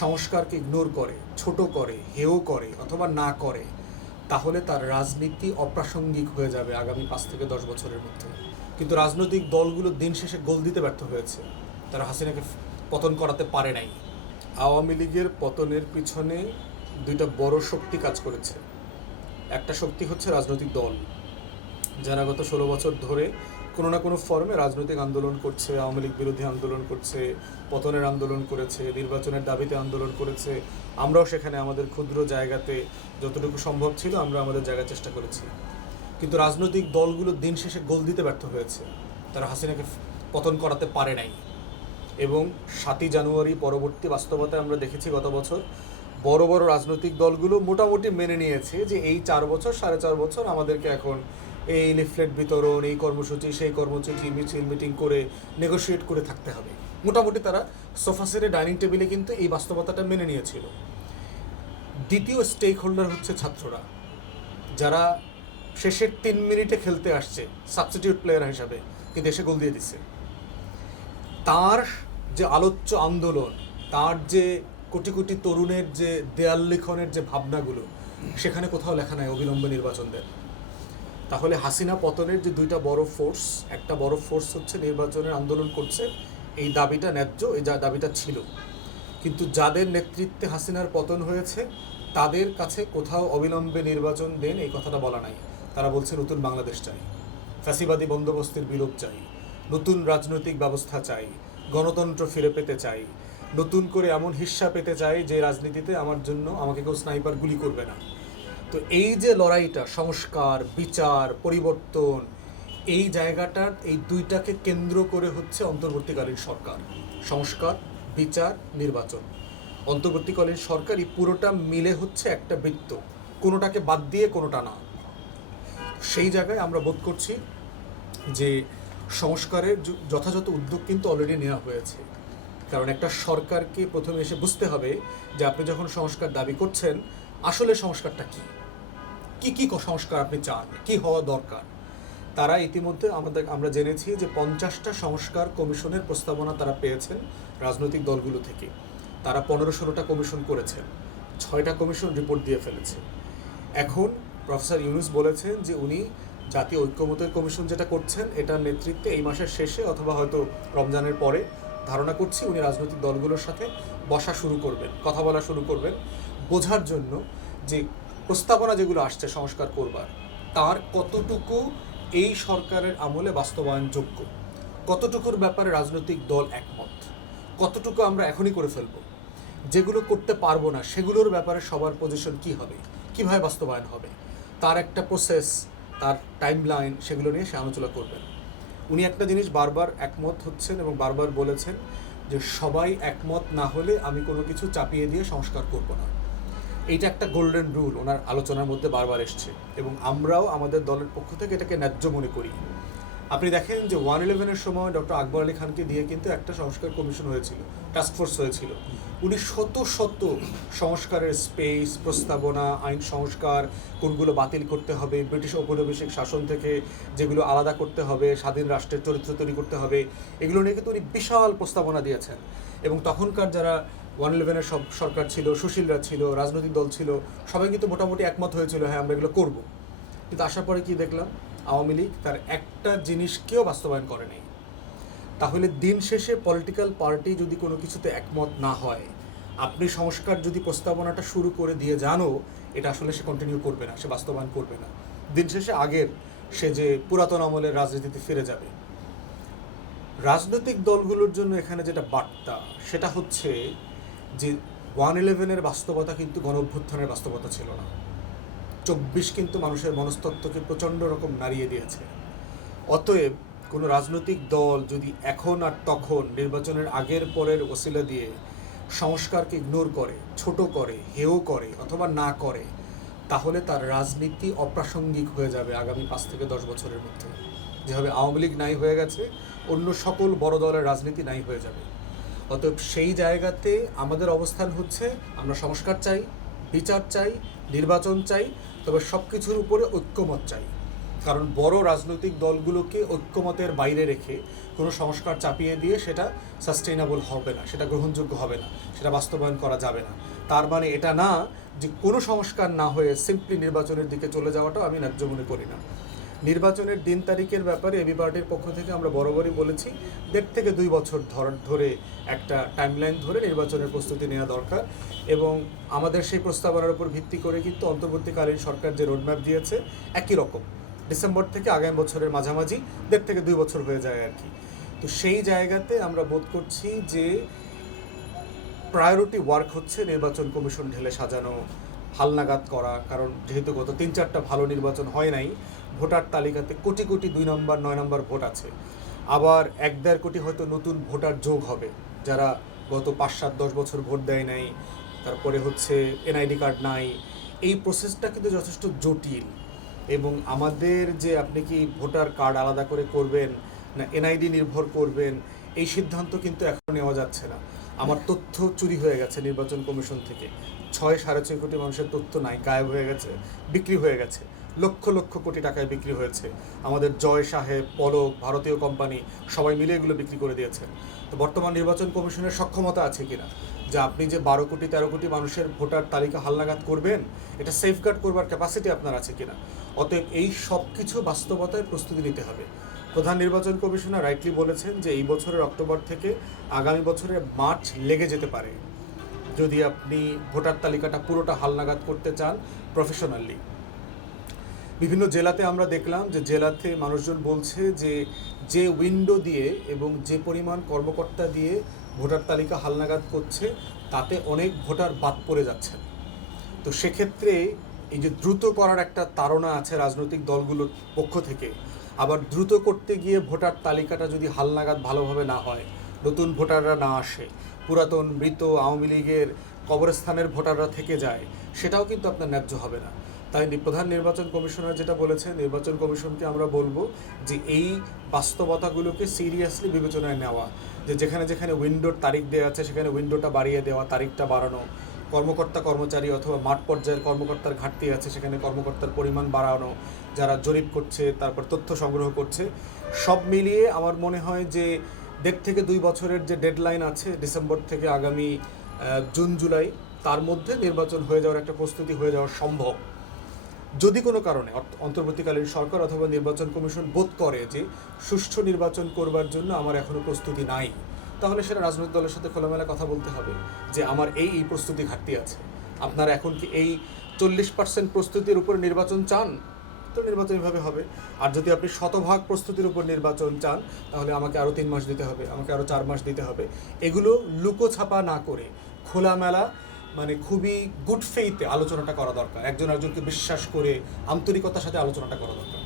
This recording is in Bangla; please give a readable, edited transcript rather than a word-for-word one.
সংস্কারকে ইগনোর করে, ছোট করে, হেয় করে অথবা না করে, তাহলে তার রাজনীতি অপ্রাসঙ্গিক হয়ে যাবে আগামী 5 থেকে 10 বছরের মধ্যে। কিন্তু রাজনৈতিক দলগুলো দিন শেষে গোল দিতে ব্যর্থ হয়েছে, তারা হাসিনাকে পতন করাতে পারে নাই। আওয়ামী লীগের পতনের পিছনে দুইটা বড় শক্তি কাজ করেছে। একটা শক্তি হচ্ছে রাজনৈতিক দল, যারা গত 16 বছর ধরে কোনো না কোনো ফর্মে রাজনৈতিক আন্দোলন করছে, আওয়ামী লীগ বিরোধী আন্দোলন করছে, পতনের আন্দোলন করেছে, নির্বাচনের দাবিতে আন্দোলন করেছে। আমরাও সেখানে আমাদের ক্ষুদ্র জায়গাতে যতটুকু সম্ভব ছিল আমরা আমাদের জায়গায় চেষ্টা করেছি। কিন্তু রাজনৈতিক দলগুলো দিন শেষে গোল দিতে ব্যর্থ হয়েছে, তারা হাসিনাকে পতন করাতে পারে নাই। এবং 7ই জানুয়ারি পরবর্তী বাস্তবতায় আমরা দেখেছি গত বছর বড় বড় রাজনৈতিক দলগুলো মোটামুটি মেনে নিয়েছে যে এই 4 বছর 4.5 বছর আমাদেরকে এখন এই লিফলেট বিতরণ, এই কর্মসূচি, সেই কর্মসূচি, মিছিল মিটিং করে নেগোশিয়েট করে থাকতে হবে। মোটামুটি তারা সোফা সেটে ডাইনিং টেবিলে কিন্তু এই বাস্তবতাটা মেনে নিয়েছিল। দ্বিতীয় স্টেক হোল্ডার হচ্ছে ছাত্ররা, যারা শেষের 3 মিনিটে খেলতে আসছে সাবস্টিটিউট প্লেয়ার হিসাবে, কিন্তু এসে গোল দিয়ে দিচ্ছে। তার যে আলোচ্য আন্দোলন, তার যে কোটি কোটি তরুণের যে দেয়াল লিখনের যে ভাবনাগুলো, সেখানে কোথাও লেখা নাই অবিলম্বে নির্বাচন দেন। তাহলে হাসিনা পতনের যে দুইটা বড় ফোর্স, একটা বড় ফোর্স হচ্ছে নির্বাচনের আন্দোলন করছে, এই দাবিটা ন্যায্য, এই দাবিটা ছিল। কিন্তু যাদের নেতৃত্বে হাসিনার পতন হয়েছে তাদের কাছে কোথাও অবিলম্বে নির্বাচন দেন এই কথাটা বলা নাই। তারা বলছে নতুন বাংলাদেশ চাই, ফ্যাসিবাদী বন্দোবস্তের বিলোপ চাই, নতুন রাজনৈতিক ব্যবস্থা চাই, গণতন্ত্র ফিরে পেতে চাই, নতুন করে এমন হিস্সা পেতে চাই যে রাজনীতিতে আমার জন্য আমাকে কেউ স্নাইপার গুলি করবে না। তো এই যে লড়াইটা, সংস্কার, বিচার, পরিবর্তন, এই জায়গাটার এই দুইটাকে কেন্দ্র করে হচ্ছে অন্তর্বর্তীকালীন সরকার। সংস্কার, বিচার, নির্বাচন। অন্তর্বর্তীকালীন সরকার এই পুরোটা মিলে হচ্ছে একটা বৃত্ত, কোনোটাকে বাদ দিয়ে কোনোটা না। সেই জায়গায় আমরা বোধ করছি যে সংস্কারের যথাযথ উদ্যোগ কিন্তু অলরেডি নেওয়া হয়েছে। কারণ একটা সরকারকে প্রথমে এসে বুঝতে হবে যে আপনি যখন সংস্কার দাবি করছেন আসলে সংস্কারটা কী, কী কী সংস্কার আপনি চান, কী হওয়া দরকার। তারা ইতিমধ্যে আমরা জেনেছি যে 50টা সংস্কার কমিশনের প্রস্তাবনা তারা পেয়েছেন রাজনৈতিক দলগুলো থেকে। তারা 15-16টা কমিশন করেছেন, 6টা কমিশন রিপোর্ট দিয়ে ফেলেছে। এখন প্রফেসর ইউনূস বলেছেন যে উনি জাতীয় ঐক্যমত্যের কমিশন যেটা করছেন এটার নেতৃত্বে এই মাসের শেষে অথবা হয়তো রমজানের পরে ধারণা করছি উনি রাজনৈতিক দলগুলোর সাথে বসা শুরু করবেন, কথা বলা শুরু করবেন, বোঝার জন্য যে প্রস্তাবনা যেগুলো আসছে সংস্কার করবার তার কতটুকু এই সরকারের আমলে বাস্তবায়নযোগ্য, কতটুকুর ব্যাপারে রাজনৈতিক দল একমত, কতটুকু আমরা এখনই করে ফেলব, যেগুলো করতে পারবো না সেগুলোর ব্যাপারে সবার পজিশন কী হবে, কীভাবে বাস্তবায়ন হবে, তার একটা প্রসেস, তার টাইমলাইন, সেগুলো নিয়ে সে আলোচনা করবেন। উনি একটা জিনিস বারবার একমত হচ্ছেন এবং বারবার বলেছেন যে সবাই একমত না হলে আমি কোনো কিছু চাপিয়ে দিয়ে সংস্কার করব না। এইটা একটা গোল্ডেন রুল ওনার আলোচনার মধ্যে বারবার এসছে এবং আমরাও আমাদের দলের পক্ষ থেকে এটাকে ন্যায্য মনে করি। আপনি দেখেন যে 1/11-এর সময় ডক্টর আকবর আলী খানকে দিয়ে কিন্তু একটা সংস্কার কমিশন হয়েছিল, টাস্কফোর্স হয়েছিল। উনি শত শত সংস্কারের স্পেস, প্রস্তাবনা, আইন সংস্কার, কোনগুলো বাতিল করতে হবে, ব্রিটিশ ঔপনিবেশিক শাসন থেকে যেগুলো আলাদা করতে হবে, স্বাধীন রাষ্ট্রের চরিত্র তৈরি করতে হবে, এগুলো নিয়ে কিন্তু উনি বিশাল প্রস্তাবনা দিয়েছেন। এবং তখনকার যারা 1/11-এর সরকার ছিল, সুশীলরা ছিল, রাজনৈতিক দল ছিল, সবাই কিন্তু মোটামুটি একমত হয়েছিল হ্যাঁ আমরা এগুলো করব। কিন্তু আসার পরে কি দেখলাম, আওয়ামী লীগ তার একটা জিনিসকেও বাস্তবায়ন করে নাই। তাহলে দিন শেষে পলিটিক্যাল পার্টি যদি কোনো কিছুতে একমত না হয়, আপনি সংস্কার যদি প্রস্তাবনাটা শুরু করে দিয়ে জানো, এটা আসলে সে কন্টিনিউ করবে না, সে বাস্তবায়ন করবে না। দিন শেষে আগের সে যে পুরাতন আমলের রাজনীতিতে ফিরে যাবে। রাজনৈতিক দলগুলোর জন্য এখানে যেটা বার্তা সেটা হচ্ছে যে 1/11-এর বাস্তবতা কিন্তু গণঅভ্যুত্থানের বাস্তবতা ছিল না। 24 কিন্তু মানুষের মনস্তত্ত্বকে প্রচণ্ড রকম নাড়িয়ে দিয়েছে। অতএব কোনো রাজনৈতিক দল যদি এখন আর তখন নির্বাচনের আগের পরের ওসিলা দিয়ে সংস্কারকে ইগনোর করে, ছোট করে, হেয় করে অথবা না করে, তাহলে তার রাজনীতি অপ্রাসঙ্গিক হয়ে যাবে আগামী 5 থেকে 10 বছরের মধ্যে। যেভাবে আওয়ামী লীগ নাই হয়ে গেছে, অন্য সকল বড় দলের রাজনীতি নাই হয়ে যাবে। অতএব সেই জায়গাতে আমাদের অবস্থান হচ্ছে আমরা সংস্কার চাই, বিচার চাই, নির্বাচন চাই, তবে সব কিছুর উপরে ঐক্যমত চাই। কারণ বড় রাজনৈতিক দলগুলোকে ঐক্যমতের বাইরে রেখে কোনো সংস্কার চাপিয়ে দিয়ে সেটা সাস্টেইনেবল হবে না, সেটা গ্রহণযোগ্য হবে না, সেটা বাস্তবায়ন করা যাবে না। তার মানে এটা না যে কোনো সংস্কার না হয়ে সিম্পলি নির্বাচনের দিকে চলে যাওয়াটাও আমি ন্যায্য মনে করি না। নির্বাচনের দিন তারিখের ব্যাপারে এবি পার্টির পক্ষ থেকে আমরা বরাবরই বলেছি 1.5 থেকে 2 বছর ধরে একটা টাইমলাইন ধরে নির্বাচনের প্রস্তুতি নেওয়া দরকার, এবং আমাদের সেই প্রস্তাবনার উপর ভিত্তি করে কিন্তু অন্তর্বর্তীকালীন সরকার যে রোডম্যাপ দিয়েছে একই রকম, ডিসেম্বর থেকে আগামী বছরের মাঝামাঝি 1.5 থেকে 2 বছর হয়ে যায় আর কি। তো সেই জায়গাতে আমরা বোধ করছি যে প্রায়োরিটি ওয়ার্ক হচ্ছে নির্বাচন কমিশন ঢেলে সাজানো, হালনাগাদ করা। কারণ যেহেতু গত 3-4টা ভালো নির্বাচন হয় নাই, ভোটার তালিকাতে কোটি কোটি 2 নম্বর 9 নম্বর ভোট আছে, আবার 1-1.5 কোটি হয়তো নতুন ভোটার যোগ হবে যারা গত 5-7-10 বছর ভোট দেয় নাই, তারপরে হচ্ছে এনআইডি কার্ড নাই। এই প্রসেসটা কিন্তু যথেষ্ট জটিল, এবং আমাদের যে আপনি কি ভোটার কার্ড আলাদা করে করবেন না এনআইডি নির্ভর করবেন, এই সিদ্ধান্ত কিন্তু এখন নেওয়া যাচ্ছে না। আমার তথ্য চুরি হয়ে গেছে নির্বাচন কমিশন থেকে, 6-6.5 কোটি মানুষের তথ্য নাই, গায়েব হয়ে গেছে, বিক্রি হয়ে গেছে, লক্ষ লক্ষ কোটি টাকায় বিক্রি হয়েছে। আমাদের জয় সাহেব, পলক, ভারতীয় কোম্পানি সবাই মিলে এগুলো বিক্রি করে দিয়েছেন। তো বর্তমান নির্বাচন কমিশনের সক্ষমতা আছে কিনা যে আপনি যে 12-13 কোটি মানুষের ভোটার তালিকা হালনাগাদ করবেন, এটা সেফগার্ড করবার ক্যাপাসিটি আপনার আছে কিনা? অতএব এই সব কিছু বাস্তবতায় প্রস্তুতি নিতে হবে। প্রধান নির্বাচন কমিশনার রাইটলি বলেছেন যে এই বছরের অক্টোবর থেকে আগামী বছরের মার্চ লেগে যেতে পারে যদি আপনি ভোটার তালিকাটা পুরোটা হালনাগাদ করতে চান প্রফেশনালি। বিভিন্ন জেলাতে আমরা দেখলাম যে জেলাতে মানুষজন বলছে যে উইন্ডো দিয়ে এবং যে পরিমাণ কর্মকর্তা দিয়ে ভোটার তালিকা হালনাগাদ করছে তাতে অনেক ভোটার বাদ পড়ে যাচ্ছেন। তো সেক্ষেত্রে এই যে দ্রুত করার একটা তাড়না আছে রাজনৈতিক দলগুলোর পক্ষ থেকে, আবার দ্রুত করতে গিয়ে ভোটার তালিকাটা যদি হালনাগাদ ভালোভাবে না হয়, নতুন ভোটাররা না আসে, পুরাতন মৃত আওয়ামী লীগের কবরস্থানের ভোটাররা থেকে যায়, সেটাও কিন্তু আপনার ন্যায্য হবে না। তাই প্রধান নির্বাচন কমিশনার যেটা বলেছে, নির্বাচন কমিশনকে আমরা বলবো যে এই বাস্তবতাগুলোকে সিরিয়াসলি বিবেচনায় নেওয়া, যে যেখানে যেখানে উইন্ডোর তারিখ দেওয়া আছে সেখানে উইন্ডোটা বাড়িয়ে দেওয়া, তারিখটা বাড়ানো, কর্মকর্তা কর্মচারী অথবা মাঠ পর্যায়ের কর্মকর্তার ঘাটতি আছে সেখানে কর্মকর্তার পরিমাণ বাড়ানো, যারা জরিপ করছে তারপর তথ্য সংগ্রহ করছে, সব মিলিয়ে আমার মনে হয় যে 1.5 থেকে 2 বছরের যে ডেডলাইন আছে ডিসেম্বর থেকে আগামী জুন জুলাই, তার মধ্যে নির্বাচন হয়ে যাওয়ার একটা প্রস্তুতি হয়ে যাওয়া সম্ভব। যদি কোনো কারণে অন্তর্বর্তীকালীন সরকার অথবা নির্বাচন কমিশন বোধ করে যে সুষ্ঠু নির্বাচন করবার জন্য আমার এখনও প্রস্তুতি নাই, তাহলে সেটা রাজনৈতিক দলের সাথে খোলামেলা কথা বলতে হবে যে আমার এই প্রস্তুতি ঘাটতি আছে। আপনারা এখন কি এই 40% প্রস্তুতির উপর নির্বাচন চান, তো নির্বাচন এভাবে হবে। আর যদি আপনি 100% প্রস্তুতির উপর নির্বাচন চান, তাহলে আমাকে আরও 3 মাস দিতে হবে, আমাকে আরও 4 মাস দিতে হবে। এগুলো লুকোছাপা না করে খোলামেলা, মানে খুবই গুড ফেইথে আলোচনাটা করা দরকার, একজন একজনকে বিশ্বাস করে আন্তরিকতার সাথে আলোচনাটা করা দরকার।